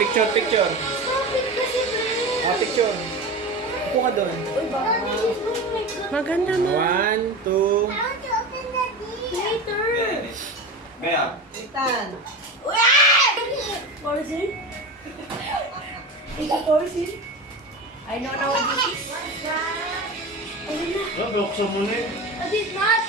Picture, picture. Picture. Upo ka doon. Maganda mo. 1, 2. Later. Kaya? Itan. Poison? Is it poison? I don't know what this is. Buksan mo na eh. I did not.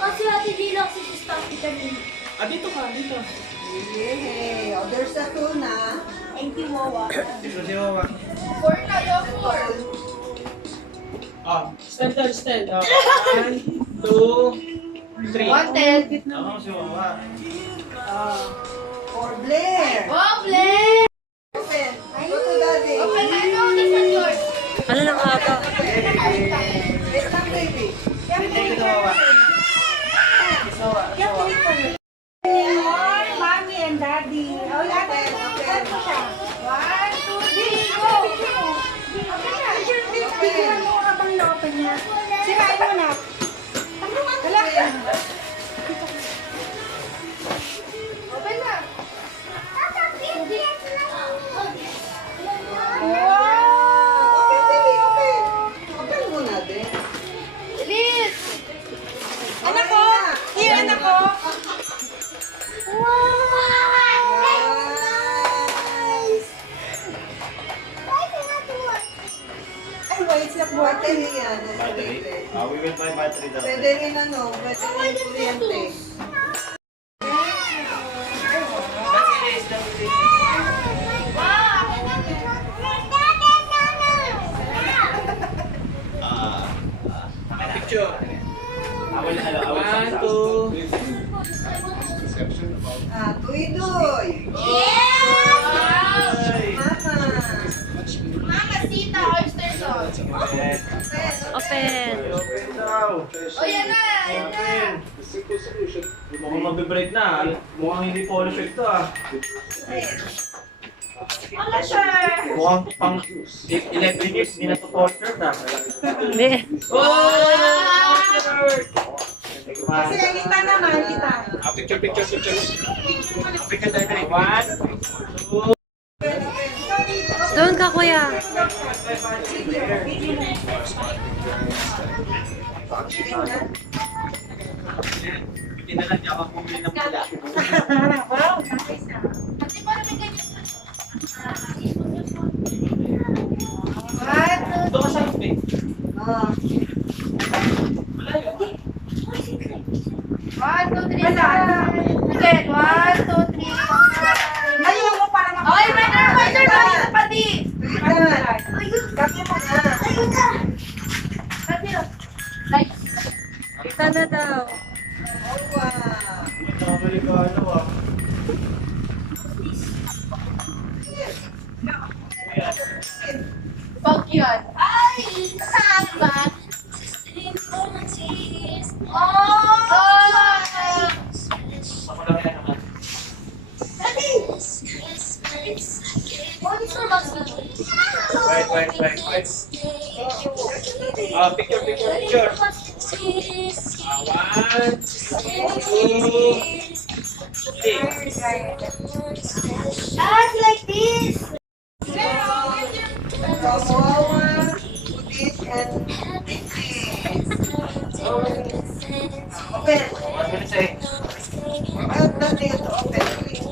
Kasi Ate Gila kasi si Stumpy kanina. Dito ka, dito. Yay! Oh, there's a tuna. Thank you, Wawa. Dito si Wawa. Four na yung four. Stand down, stand. 1, 2, 3. Wanted. Ako si Wawa. For Blair. Oh, Blaine! Open. Go to daddy. Open my mouth, this one yours. Ano nang aga? Wait lang, baby. Thank you, Wawa. Mommy and daddy. Oh, Open, open. One, two, three, go! Bigyan mo habang na-open niya. Sirain mo na. Open na. Open, baby, open. Open muna din. Please! Anak ko! Here, anak ko. Nice! Ay, wait, sa battery yan. We will buy battery daw. Pwede rin pwede rin kuryente. Picture. 1, 2. Tuidoy! Mama! Mama, Sita, oyster sauce. Open. Open daw. Oh, yan na, yan na. Mukhang magbe-break na. Mukhang hindi polo shirt to ah. Ano, sir? Mukhang pang electric years, hindi na to polo shirt ah. Hindi. Kasi kita naman, kita. Picture, picture, picture. Picture tayo na 1, 2. Doon ka, kuya. Hindi na lang niya ako bumili ng pula. Kasi para may ganyan. Ito ka sa akin. Oh. Malayo. One, two, three, again. One, two, three, Ayaw mo para okay, my turn, pati. Tuidoy! Kapi mo na. Ayun na. Pati, like, Kita na daw. Wow! Amerikano ah. fuck yun. Ay, sama. Oh! Ako lang yan naman. Dali. What is your box? Wait. Picture, picture, picture. 1, 2, 3. Like this. Kawawa, Pudit, and Open. What will you say? Dati ito, open, please.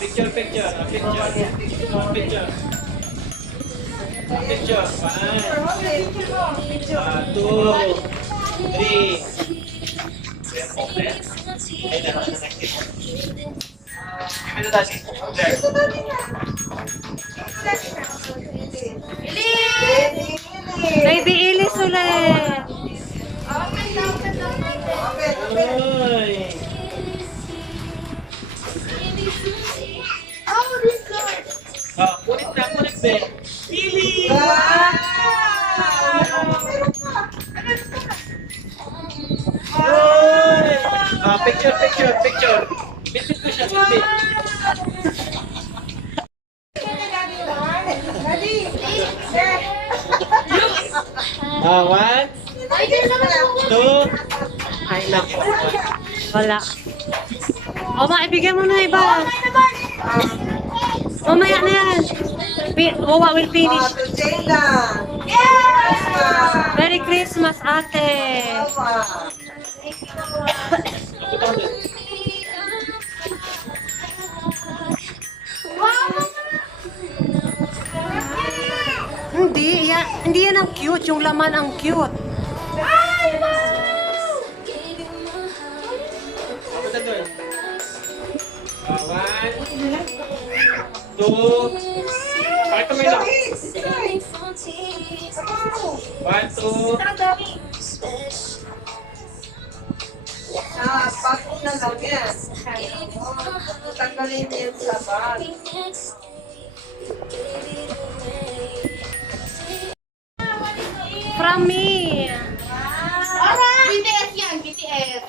Picture, picture, picture. Picture. 1, 2, 3. Ay, dalawa na nakikita. Ito dati. There. Ito dati na. Baby Ilis ulit. Open na. Open, open. Ay. Oh, this card. Kulit Ben. Pili! Wow! Picture. Bitit ko siya, bitit. Daddy! One, Ay, dyan naman ako. two. Ay, nako. Wala. O, maibigay mo na iba. Ay, naman. Mamaya na yan. Wawa will finish. Ate Jayla. Merry Christmas, ate. Hindi yan ang cute. Yung laman ang cute. Punta doon. One, two. Bakit kamay lang? One, two. Bag na lang yan. Tanggalin yan sa bag. From me. BTS yan, BTS.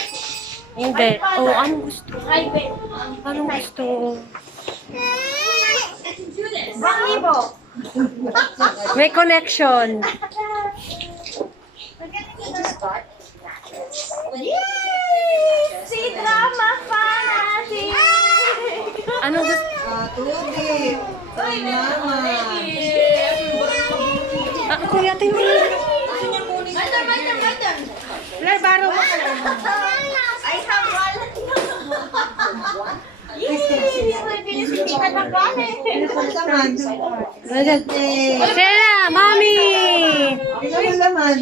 Hindi. Oh, anong gusto? Ay, wait. Anong gusto? Bangibo. May connection. Si drama fantasy. Anong gusto? Tubig. Mama. Kuya, tingnan. Madam. Blair, baro mo. I have wallet. Hindi ka nagkalit. Laman. Sela, mami! Ilan laman?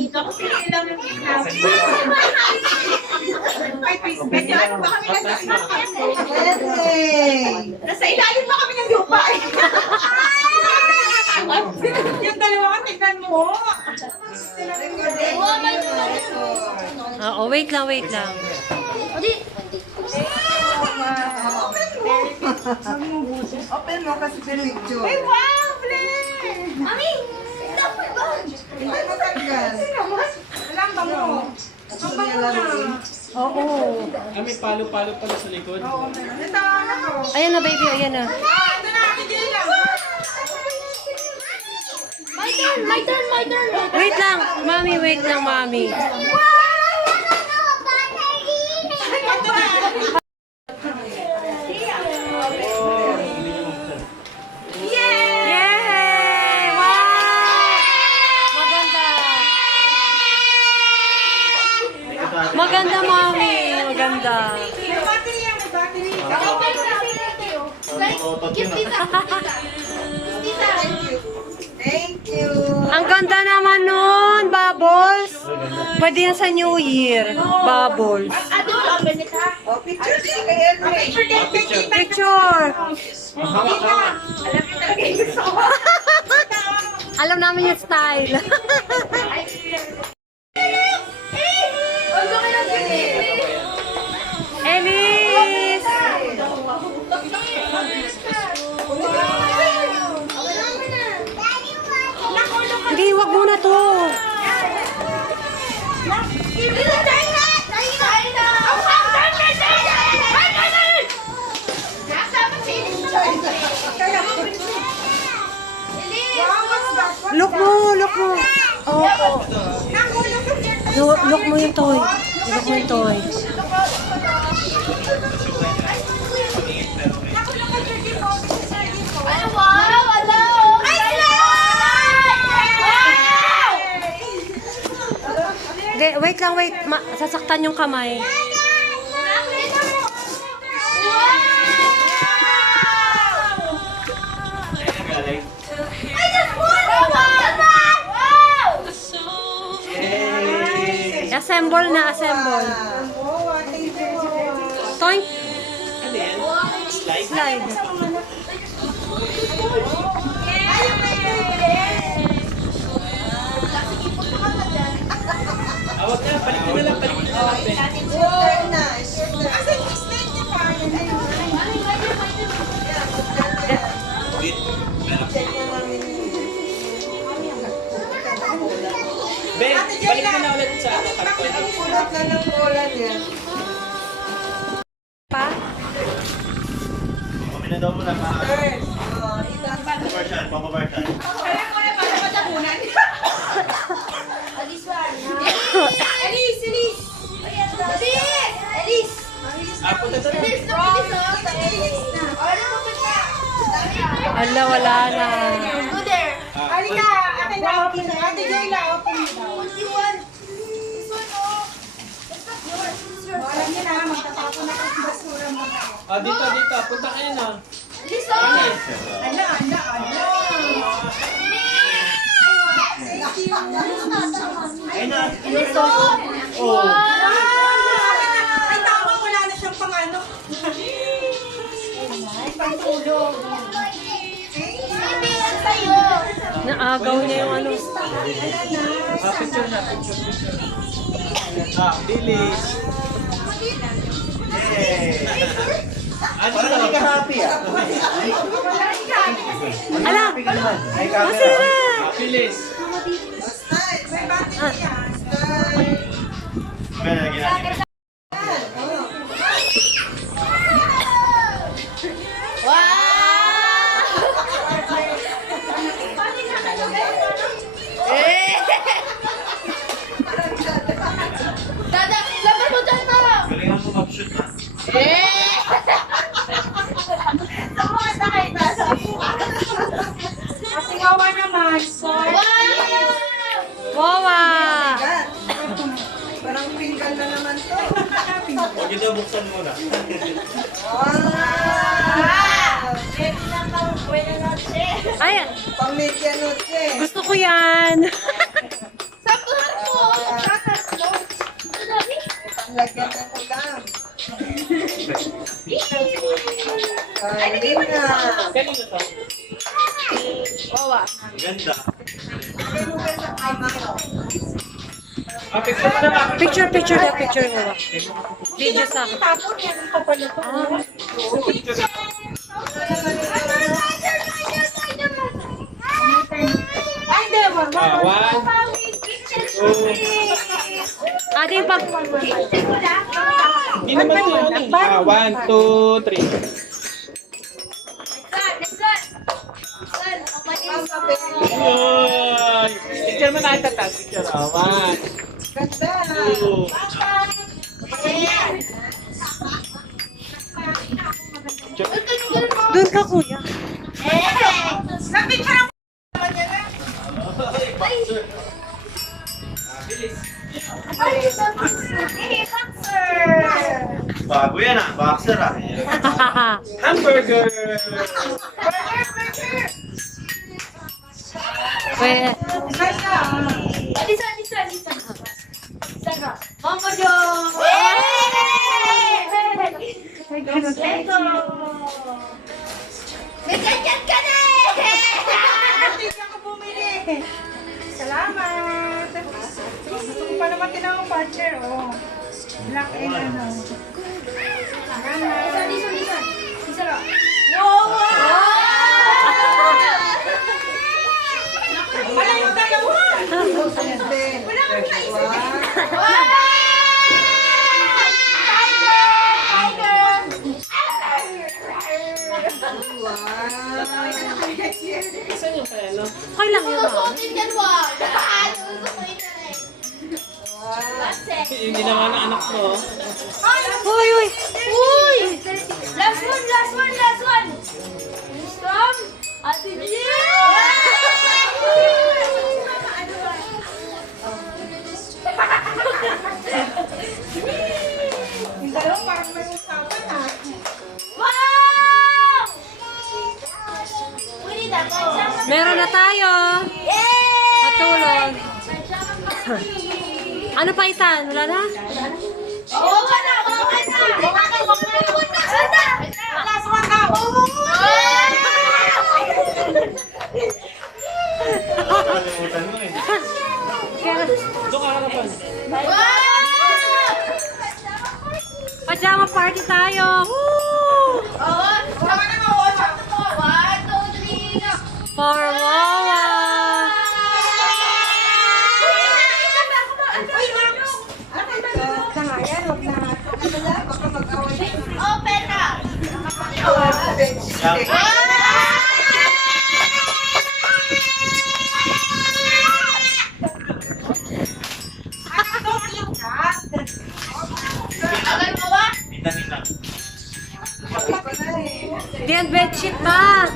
Patas na. Pwede. Nasa ilalim pa kami ng lupa. Yung dalawa ka, tignan mo. Oo, wait lang. Open mo kasi picture. Wow, Blair! Mami! Dapat ba? Hindi mo tanggal. Alam ba mo? Gusto niya laruin. Oo. May palo-palo pala sa likod. Ito, ako. Ayan na, baby. Ayan na. Ito na, Ate Jayla. My turn. Wait lang. Mami, wait lang, mami. Yay! Wow! Maganda, mami. Maganda. May battery yan, may battery. Kiss tita. Thank you. Ang ganda naman nun, Bubbles. Pwede yan sa New Year. Bubbles. Ate, open it ha. Picture siya kay Henry. Picture. Hawak. Alam niyo talaga yung gusto ko. Alam namin yung style. Huwag ko lang ganit. Elise! Hindi, wag muna to. Look mo. Oo. Look mo yung toy. Wait lang. Sasaktan yung kamay. Assemble na. Toink. Ano yan? Slide? Slide. Awag na, balik na lang. Share na. Ben, balik ka na ulit sa karton. Pulot na ng bola niya. Pa? Kami na daw muna pa. First. Papa Barshan. Kaya ko na para matabunan. punta doon. Bilis na, bilis na. Ano mo ba? Ala, wala na. Go there. Halika, akin na open na. Ate Jayla, open na daw. Only one. This one, oh. It's not yours. It's yours. Alam niyo na, magtatapon na kasi basura mo na. Dito. Punta kayo na. Bilis na. Ala. Ayun na. Bilis na. Oh. Ay, tama, wala na siyang pangano. Ay, pantulog. Hindi yan sa'yo. Naagaw niya yung ano. Picture na. Bilis. Parang hindi ka happy Ala! Ay, Masira! Bilis. Ay, may bati niya. Dada, laban mo dyan, Mama. Galingan mo mag-shoot na. Kasingawa naman. Sorry. Wawa! Parang pinggan na naman to. Huwag ito, buksan mo na. Ay, Pamilya noche. gusto ko yan. Sabuhan mo. Lagyan ng ulam. Kain na. Kanino to? Ganda. Picture mo na. Picture mo ba? Video sa akin. Tapon yan ang kapal ito. Ay, hindi. One. Two. Ate, yung pag... Hindi naman to. 1, 2, 3. Ay! Picture mo na ito. Picture. 1, Ganda. 2. Doon ka, kuya. Bago yan ah. Boxer ah. Hamburger! Pwede. Mama Joe! May ganyan ka na Hindi ka bumili. Salamat. Gusto ko pa naman tinawag partner. Oh. Black and ano. Wala yung dalawa. Wala kang naisip. Saan yung kaya, no? Okay lang yun. Hindi naman ang anak mo. Uy, uy. Last one! Stop! Ate Yung dalawa parang may usapan ha. Wow! We need that. Meron na tayo. Yay! Patulog. Ano pa itan? Wala na? Wawa na! Last one na! Kalimutan mo eh. Doon ka harapan. Pajama party tayo. Woo! For Wawa. Baka mag-away. Open na! Tagal mo ba? Vitamin lang. yan, bedsheet pa.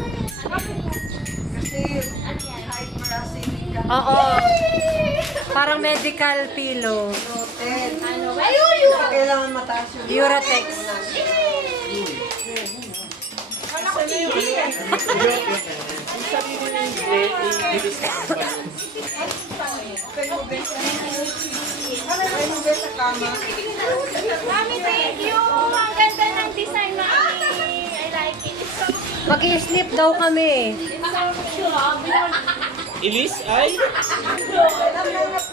Oo. Parang medical pillow. Kailangan mataas yung Uratex. sa kama. Mami, thank you. Ang ganda ng design, Mami. I like it. It's so cute. Mag-i-sleep daw kami. It's so cute. Ilis ay? Alam mo na